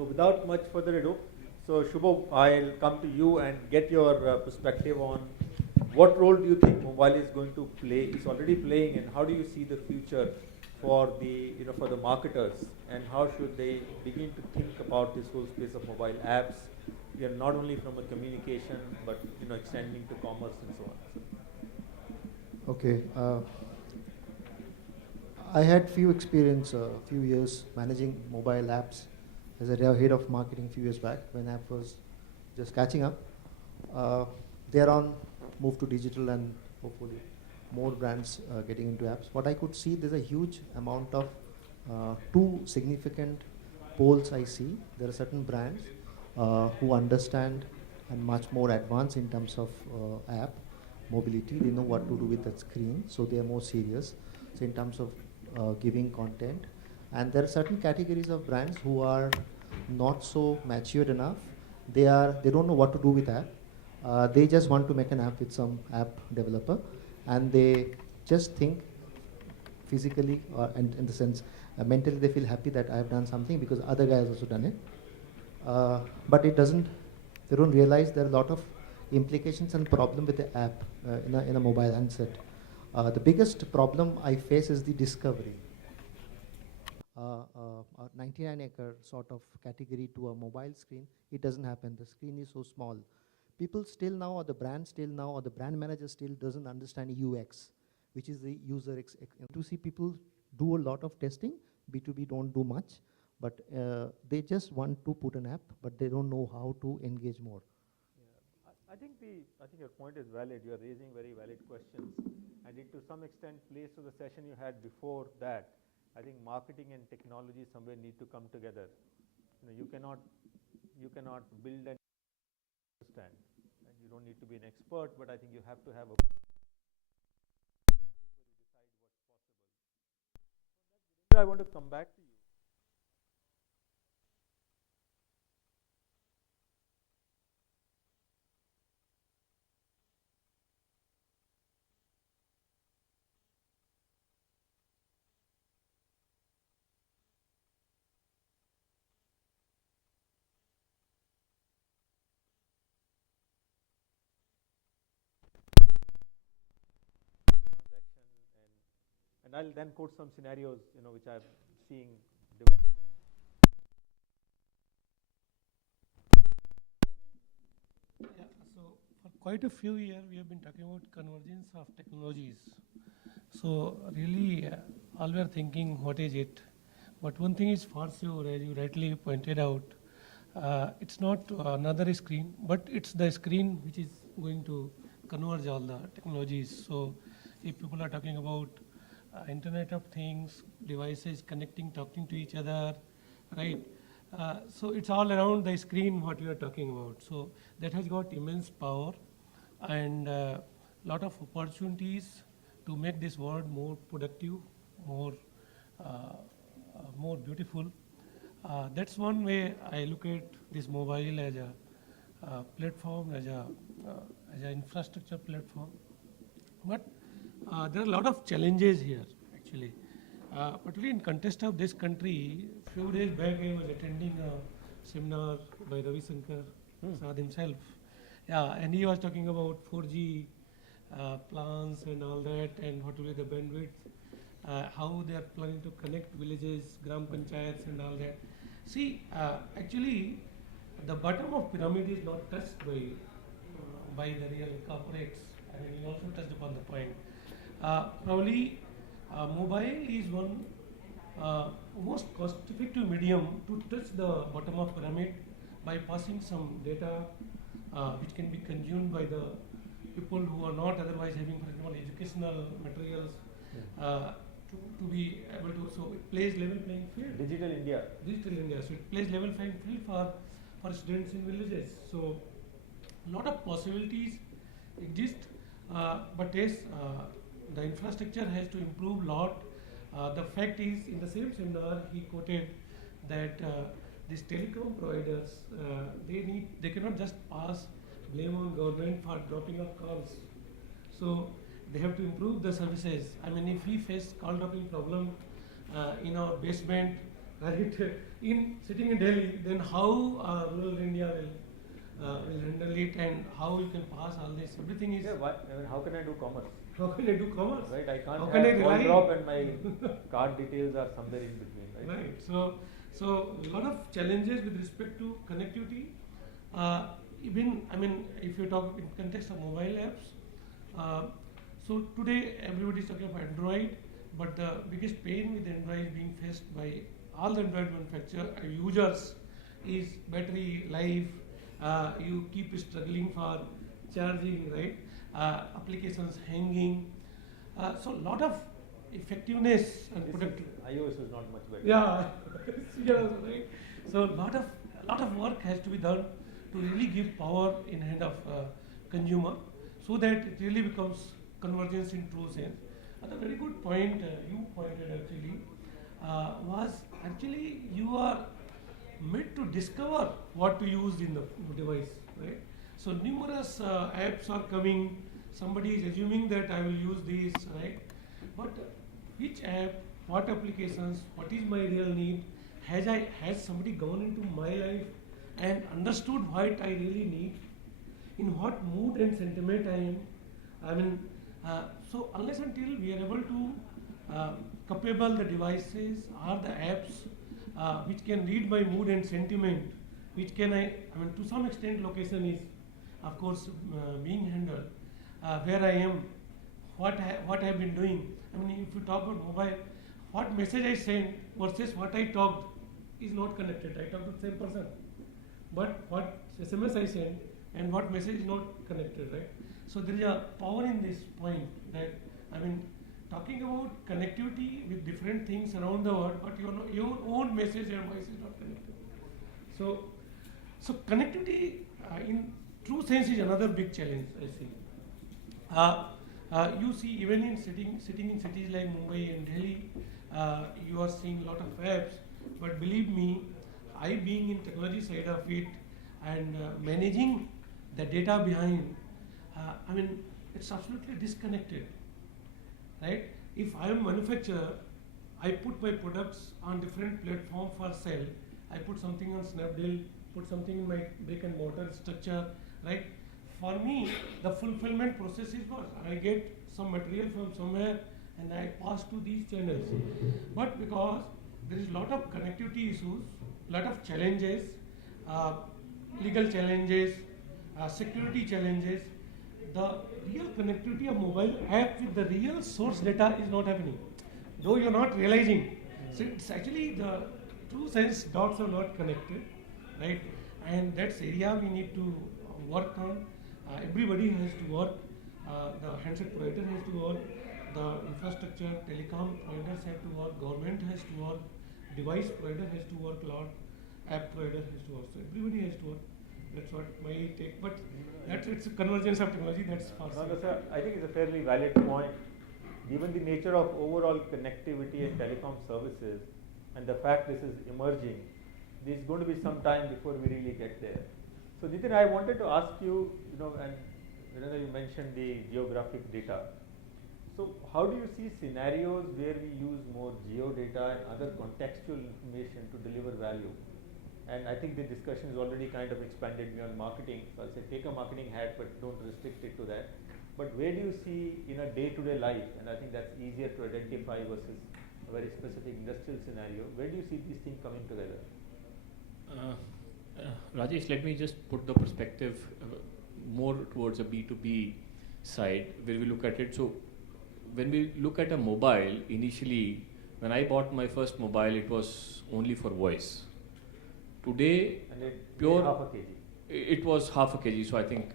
So without much further ado, so Shubho, I'll come to you and get your perspective on what role do you think mobile is going to play, is already playing, and how do you see the future for the for the marketers, and how should they begin to think about this whole space of mobile apps, not only from a communication but extending to commerce and so on. Okay. I had few years managing mobile apps as a head of marketing few years back when app was just catching up. Uh, Thereon, move to digital and hopefully more brands getting into apps. What I could see, there's a huge amount of two significant poles I see. There are certain brands who understand and much more advanced in terms of app mobility. They know what to do with the screen, so they are more serious. So in terms of giving content, and there are certain categories of brands who are not so matured enough. They don't know what to do with app. They just want to make an app with some app developer, and they just think physically or and in the sense mentally they feel happy that I have done something because other guy has also done it. But it doesn't. They don't realize there are a lot of implications and problem with the app in a mobile handset. The biggest problem I face is the discovery. A 99-acre sort of category to a mobile screen, it doesn't happen. The screen is so small. People still now, or the brand still now, or the brand manager still doesn't understand UX, which is the user to see people do a lot of testing. B2B don't do much, but they just want to put an app, but they don't know how to engage more. I think your point is valid. You are raising very valid questions, and it to some extent plays to the session you had before that. I think marketing and technology somewhere need to come together. You cannot build and understand, and you don't need to be an expert, but I think you have to have a I want to come back to you. Transaction and I'll then quote some scenarios, which I'm seeing. Yeah, so for quite a few years, we have been talking about convergence of technologies. So really, all we are thinking, what is it? But one thing is for sure, as you rightly pointed out, it's not another screen, but it's the screen which is going to converge all the technologies. So if people are talking about Internet of Things, devices connecting, talking to each other, right? So it's all around the screen what we are talking about. So that has got immense power and lot of opportunities to make this world more productive, more more beautiful. That's one way I look at this mobile as a platform, as an infrastructure platform. But there are a lot of challenges here, actually. Particularly in context of this country, few days back I was attending a seminar by Ravi Shankar Prasad himself. Yeah, and he was talking about 4G plans and all that, and what will be the bandwidth, how they are planning to connect villages, gram panchayats and all that. See, actually, the bottom of pyramid is not touched by the real corporates. I mean, he also touched upon the point. Probably, mobile is one most cost-effective medium to touch the bottom of pyramid by passing some data which can be consumed by the people who are not otherwise having, for example, educational materials to be able to. So it plays level playing field. Digital India. Digital India. So it plays level playing field for students in villages. So a lot of possibilities exist, but yes, the infrastructure has to improve a lot. The fact is, in the same seminar, he quoted that these telecom providers, they cannot just pass blame on government for dropping off calls. So they have to improve the services. I mean, if we face call dropping problem in our basement, right? In sitting in Delhi, then how rural India will handle it, and how you can pass all this. Everything is. Yeah, I mean, how can I do commerce? How can I do commerce? Right, I can't How can I have call rely? drop and my card details are somewhere in between, right? Right. So a lot of challenges with respect to connectivity. Even I mean, if you talk in context of mobile apps, so today everybody is talking about Android, but the biggest pain with Android being faced by all the Android manufacturer users is battery life. You keep struggling for charging, right? Applications hanging. So a lot of effectiveness and productivity. iOS is not much better. Yeah, yeah, right. So a lot of work has to be done to really give power in hand of consumer, so that it really becomes convergence in true sense. And a very good point you pointed actually was actually you are made to discover what to use in the device, right? So numerous apps are coming. Somebody is assuming that I will use these, right? But which app, what applications, what is my real need? Has somebody gone into my life and understood what I really need? In what mood and sentiment I am? I mean, so unless until we are able to couple the devices or the apps which can read my mood and sentiment, which can I mean to some extent location is of course being handled, where I am, what I have been doing. I mean, if you talk about mobile, what message I send versus what I talked is not connected. I talk to the same person, but what SMS I send and what message is not connected, right? So there is a power in this point that I mean, talking about connectivity with different things around the world, but your own message and voice is not connected. So connectivity in true sense is another big challenge I see. You see, even in sitting in cities like Mumbai and Delhi, you are seeing a lot of apps. But believe me, I being in technology side of it and managing the data behind, I mean, it's absolutely disconnected, right? If I am a manufacturer, I put my products on different platform for sale. I put something on Snapdeal, put something in my brick and mortar structure, right? For me, the fulfillment process is what? I get some material from somewhere and I pass to these channels. But because there is a lot of connectivity issues, lot of challenges, legal challenges, security challenges, the real connectivity of mobile app with the real source data is not happening, though you're not realizing. So it's actually the true sense dots are not connected, right? And that's area we need to work on. Everybody has to work. The handset provider has to work. The infrastructure, telecom providers have to work. Government has to work. Device provider has to work a lot. App provider has to work. So everybody has to work. That's what my take. But it's a convergence of technology. That's far. No, sir, I think it's a fairly valid point. Given the nature of overall connectivity and telecom services, and the fact this is emerging, there's going to be some time before we really get there. So Nitin, I wanted to ask you, and you mentioned the geographic data. So how do you see scenarios where we use more geo data and other contextual information to deliver value? And I think the discussion is already kind of expanded beyond marketing. So I'll say take a marketing hat, but don't restrict it to that. But where do you see in a day-to-day life, and I think that's easier to identify versus a very specific industrial scenario, where do you see these things coming together? Rajesh, let me just put the perspective more towards a B2B side where we look at it. So when we look at a mobile, initially when I bought my first mobile, it was only for voice. Today, And it pure half a kg. It was half a kg, so I think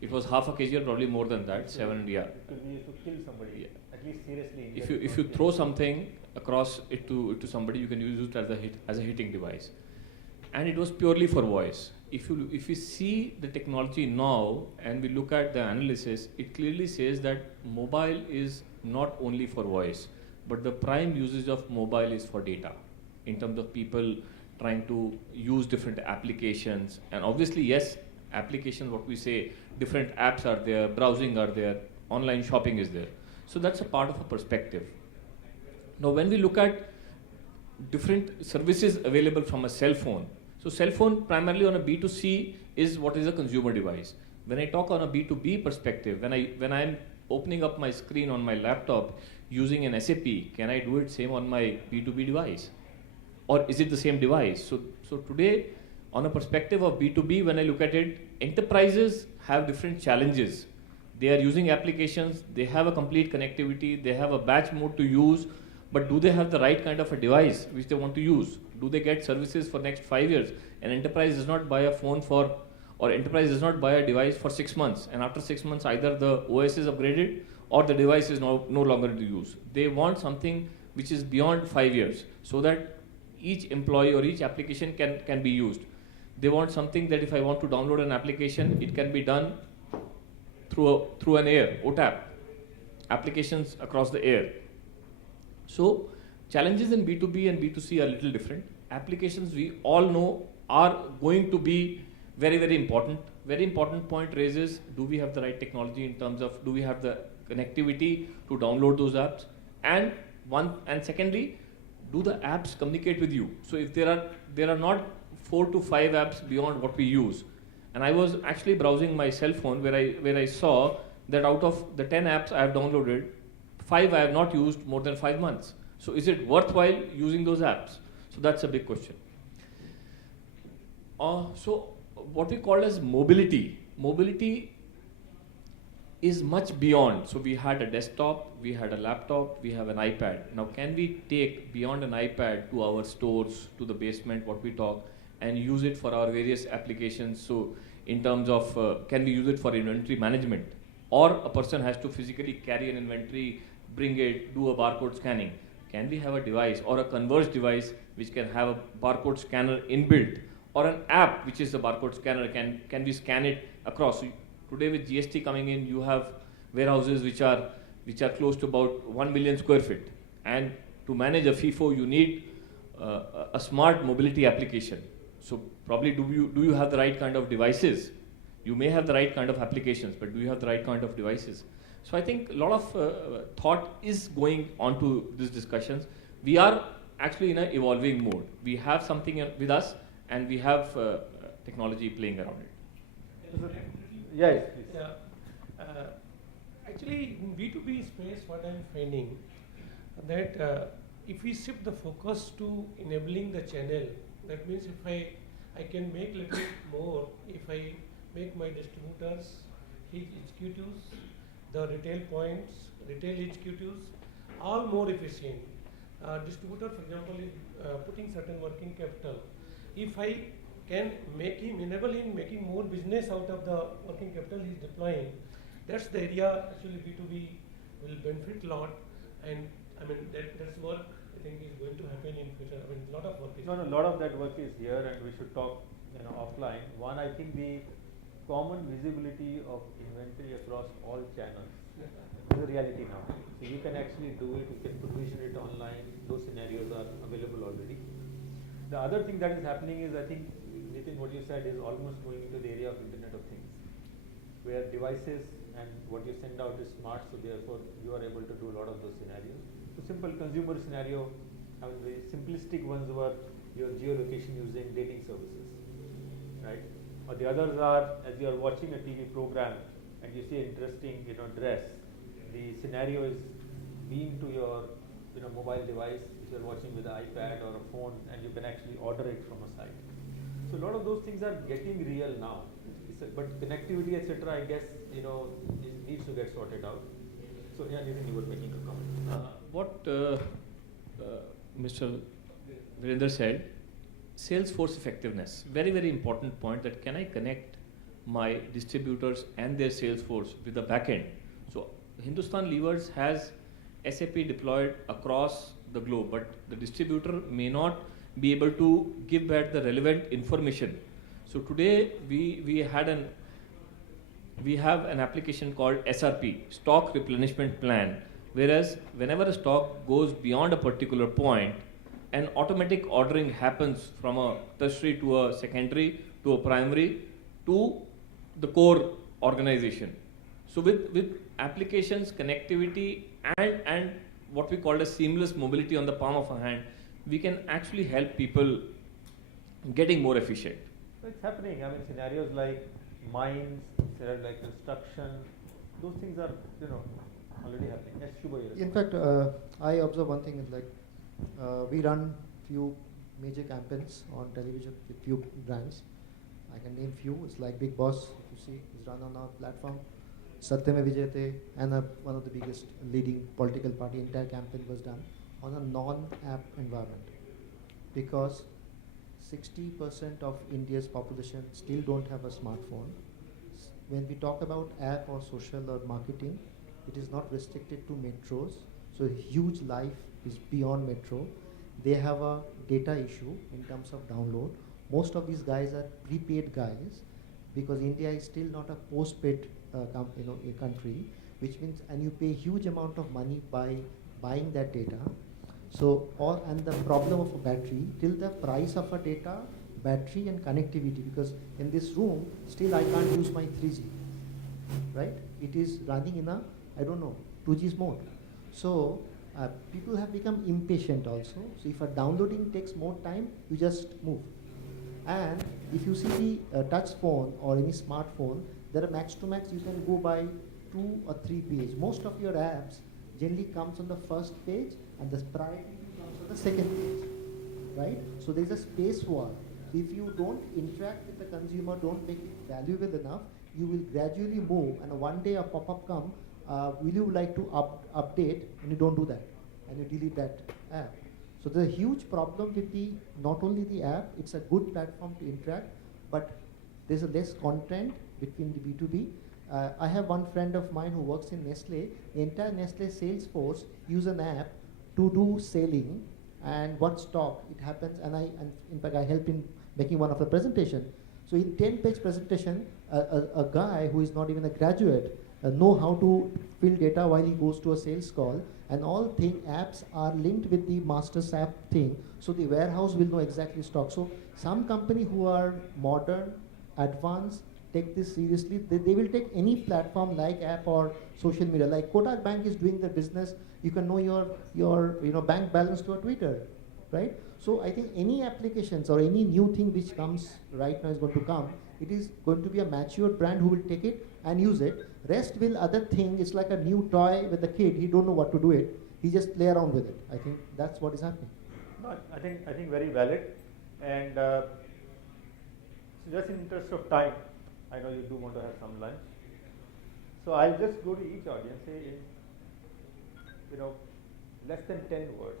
it was half a kg or probably more than that, 7, yeah. It could be used to kill somebody, Yeah. at least seriously. If you throw something across it to somebody, you can use it as a hitting device. And it was purely for voice. If you see the technology now and we look at the analysis, it clearly says that mobile is not only for voice, but the prime usage of mobile is for data, in terms of people trying to use different applications. And obviously, yes, applications, what we say, different apps are there, browsing are there, online shopping is there. So that's a part of a perspective. Now, when we look at different services available from a cell phone. So cell phone primarily on a B2C is what is a consumer device. When I talk on a B2B perspective, when I'm opening up my screen on my laptop using an SAP, can I do it same on my B2B device? Or is it the same device? So today, on a perspective of B2B, when I look at it, enterprises have different challenges. They are using applications, they have a complete connectivity, they have a batch mode to use, but do they have the right kind of a device which they want to use? Do they get services for next 5 years? An enterprise does not buy a phone or enterprise does not buy a device for 6 months, and after 6 months either the OS is upgraded or the device is no longer to use. They want something which is beyond 5 years, so that each employee or each application can be used. They want something that if I want to download an application, it can be done through an air, OTAP, applications across the air. So challenges in B2B and B2C are a little different. Applications we all know are going to be very, very important. Very important point raises, do we have the right technology in terms of, do we have the connectivity to download those apps? And secondly, do the apps communicate with you? So if there are not 4 to 5 apps beyond what we use. And I was actually browsing my cell phone where I saw that out of the 10 apps I have downloaded, 5 I have not used more than 5 months. So is it worthwhile using those apps? So that's a big question. So what we call as mobility. Mobility is much beyond. So we had a desktop, we had a laptop, we have an iPad. Now can we take beyond an iPad to our stores, to the basement, what we talk, and use it for our various applications? So in terms of, can we use it for inventory management? Or a person has to physically carry an inventory, bring it, do a barcode scanning. Can we have a device or a converged device which can have a barcode scanner inbuilt, or an app which is a barcode scanner? Can we scan it across? So today with GST coming in, you have warehouses which are close to about 1 million square feet. And to manage a FIFO, you need a smart mobility application. So probably do you have the right kind of devices? You may have the right kind of applications, but do you have the right kind of devices? So I think a lot of thought is going on to these discussions. We are actually in an evolving mode. We have something with us, and we have technology playing around it. Yes, please. Yeah. Actually, in B2B space, what I'm finding that if we shift the focus to enabling the channel, that means if I can make little bit more, if I make my distributors, his executives, the retail points, retail executives, all more efficient. Distributor, for example, is putting certain working capital. If I can enable him making more business out of the working capital he's deploying, that's the area actually B2B will benefit a lot. And I mean, that's work I think is going to happen in future. I mean, a lot of work is No, a lot of that work is here, and we should talk, offline. One, I think the common visibility of inventory across all channels is a reality now. So you can actually do it, you can provision it online, those scenarios are available already. The other thing that is happening is, I think, Nitin, what you said is almost going into the area of Internet of Things, where devices and what you send out is smart, so therefore you are able to do a lot of those scenarios. So simple consumer scenario, I mean, the simplistic ones were your geolocation using dating services, right? Or the others are, as you are watching a TV program and you see an interesting, dress, the scenario is beamed to your, mobile device which you are watching with an iPad or a phone, and you can actually order it from a site. So a lot of those things are getting real now. But connectivity, etc., I guess, it needs to get sorted out. So yeah, Nitin, you were making a comment. What Mr. Virender said, sales force effectiveness, very, very important point, that can I connect my distributors and their sales force with the back end? So Hindustan Levers has SAP deployed across the globe, but the distributor may not be able to give back the relevant information. So today we have an application called SRP, Stock Replenishment Plan, whereas whenever a stock goes beyond a particular point, an automatic ordering happens from a tertiary to a secondary to a primary to the core organization. So with applications, connectivity, and what we call as seamless mobility on the palm of a hand, we can actually help people getting more efficient. It's happening. I mean, scenarios like mines, scenarios like construction, those things are, already happening. Yes, Shubha, you're In fact, I observe one thing is like we run few major campaigns on television with few brands. I can name few. It's like Big Boss, if you see, is run on our platform. Satyam Vijayate and one of the biggest leading political party entire campaign was done on a non-app environment because 60% of India's population still don't have a smartphone. When we talk about app or social or marketing, it is not restricted to metros. So a huge life is beyond metro. They have a data issue in terms of download. Most of these guys are prepaid guys because India is still not a postpaid a country, which means and you pay huge amount of money by buying that data. So and the problem of a battery till the price of a data, battery and connectivity, because in this room still I can't use my 3G, right? It is running in a 2G's mode. So people have become impatient also. So if a downloading takes more time, you just move. And if you see the touch phone or any smartphone, there are max to max you can go by 2 or 3 pages. Most of your apps generally comes on the first page and the priority comes on the second page, right? So there's a space war. So if you don't interact with the consumer, don't make it valuable enough, you will gradually move and one day a pop-up come, will you like to update, and you don't do that and you delete that app. So there's a huge problem with not only the app, it's a good platform to interact, but there's a less content between the B2B. I have one friend of mine who works in Nestle. The entire Nestle sales force use an app to do selling and what stock it happens. And in fact, I helped in making one of the presentation. So in 10-page presentation, a guy who is not even a graduate know how to fill data while he goes to a sales call, and all apps are linked with the master SAP thing, so the warehouse will know exactly stock. So some company who are modern, advanced, take this seriously. They will take any platform like app or social media. Like Kotak Bank is doing their business. You can know your bank balance to a Twitter, right? So I think any applications or any new thing which comes right now is going to come. It is going to be a matured brand who will take it and use it. Rest will other thing. It's like a new toy with the kid. He don't know what to do it. He just play around with it. I think that's what is happening. No, I think very valid. And so just in interest of time, I know you do want to have some lunch. So I'll just go to each audience, say in less than 10 words.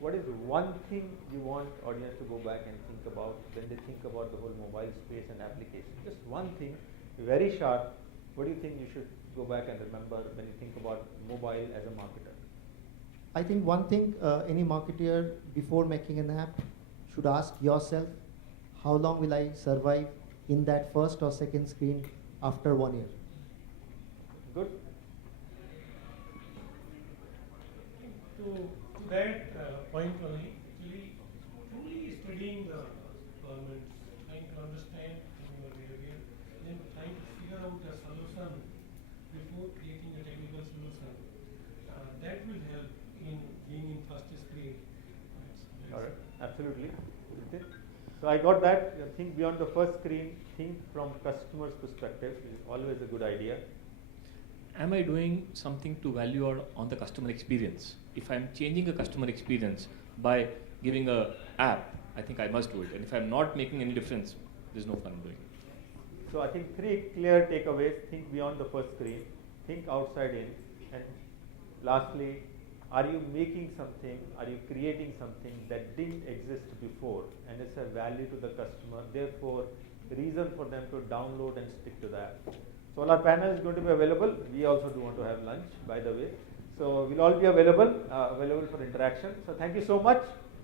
What is one thing you want audience to go back and think about when they think about the whole mobile space and application? Just one thing, very sharp. What do you think you should go back and remember when you think about mobile as a marketer? I think one thing any marketer before making an app should ask yourself, how long will I survive in that first or second screen after 1 year? Good. To that point only, actually, truly studying the government, trying to understand your behavior, then trying to figure out a solution before creating a technical solution. That will help in being in first screen. All right, absolutely. So I got that. Think beyond the first screen, think from customer's perspective is always a good idea. Am I doing something to value on the customer experience? If I'm changing a customer experience by giving a app, I think I must do it. And if I'm not making any difference, there's no fun doing it. So I think 3 clear takeaways. Think beyond the first screen, think outside in, and lastly, are you making something, are you creating something that didn't exist before and it's a value to the customer, therefore reason for them to download and stick to the app. So all our panel is going to be available. We also do want to have lunch, by the way. So we'll all be available for interaction. So thank you so much.